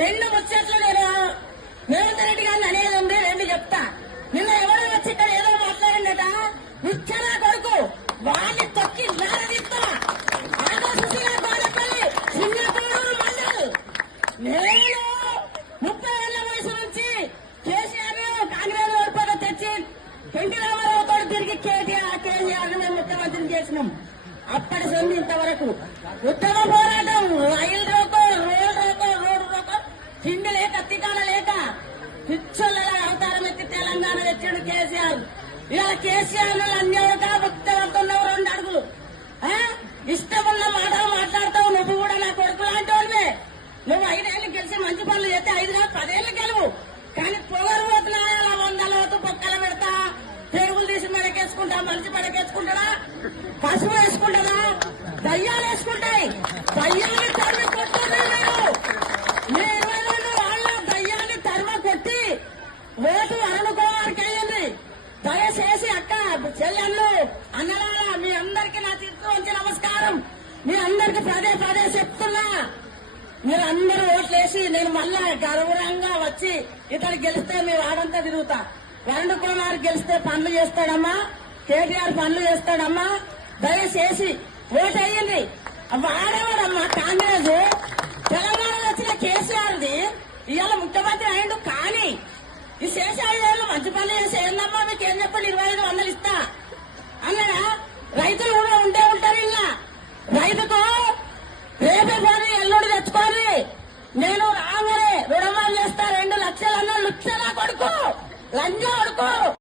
రెండు ముచ్చట్లు నేను రేవంత్ రెడ్డి గారిని అనేది ఉంది. రెండు చెప్తా. నిన్న ఎవరో వచ్చి ఇక్కడ ఏదో మాట్లాడిందట. ముచ్చనా కొడుకు వాడిని తొక్కి నారదీస్తా. ఆదో సుశీల గోడపల్లి సింగపూరు మండల్. నేను 30 ఏళ్ల వయసు నుంచి కేసీఆర్ కాంగ్రెస్ ఓడిపోత తెచ్చి ఎన్టీ రామారావుతో తిరిగి కేసీఆర్ మేము ముఖ్యమంత్రిని చేసినాం. అప్పటి నుండి ఇంతవరకు ఉత్తమ పోరాటం. రైలు రోకో, రోడ్డు రోకో, తిండి లేక తికాన లేక పిచ్చోళ్ళ అవతారం ఎత్తి తెలంగాణ తెచ్చాడు కేసీఆర్. ఇలా కేసీఆర్ అన్యాయంగా ముక్తమవుతున్నావు 2 అడుగులు. ఇష్టమున్న మాటలు మాట్లాడతావు. నువ్వు కూడా నా కొడుకు లాంటి వాళ్ళే. నువ్వు 5 ఏళ్ళు గెలిచి మంచి పనులు చేస్తే 5 కాదు 10 ఏళ్ళు గెలువు. కానీ పొగరు పోతున్నా అలా 100 లోతు పొక్కల పెడతా, పెరుగులు తీసి మెడకేసుకుంటా. మనిషి మెడకేసుకుంటాడా? పశువు వేసుకుంటారా? దయ్యాలు వేసుకుంటాయి. దయ్యాన్ని తరిమి కొట్టారు. మీరు 22 వాళ్ళ దయ్యాన్ని తరిమ కొట్టి ఓటు అరుణ్ కుమార్కి అయ్యింది. దయచేసి అక్క చెల్లెళ్ళు అన్నలారా మీ అందరికీ నా తీర్పు వచ్చి నమస్కారం. మీ అందరికి పదే చెప్తున్నా. మీరు అందరూ ఓట్లేసి నేను మళ్ళా గౌరవంగా వచ్చి ఇతను గెలిస్తే మీ వాడంతా తిరుగుతా. అరుణ్ కుమార్ గెలిస్తే పనులు చేస్తాడమ్మా, కేటీఆర్ పనులు చేస్తాడమ్మా. దయచేసి ఓటు అయ్యింది. వాడేవాడమ్మా కాంగ్రెస్. తెలంగాణలో వచ్చిన కేసీఆర్ది ఇవాళ ముఖ్యమంత్రి అయ్యిండు. కానీ ఈ శేష 5 ఏళ్ళు మంచి పనులు చేసి ఏందమ్మా మీకేం చెప్పండి 25 వందలు ఇస్తా.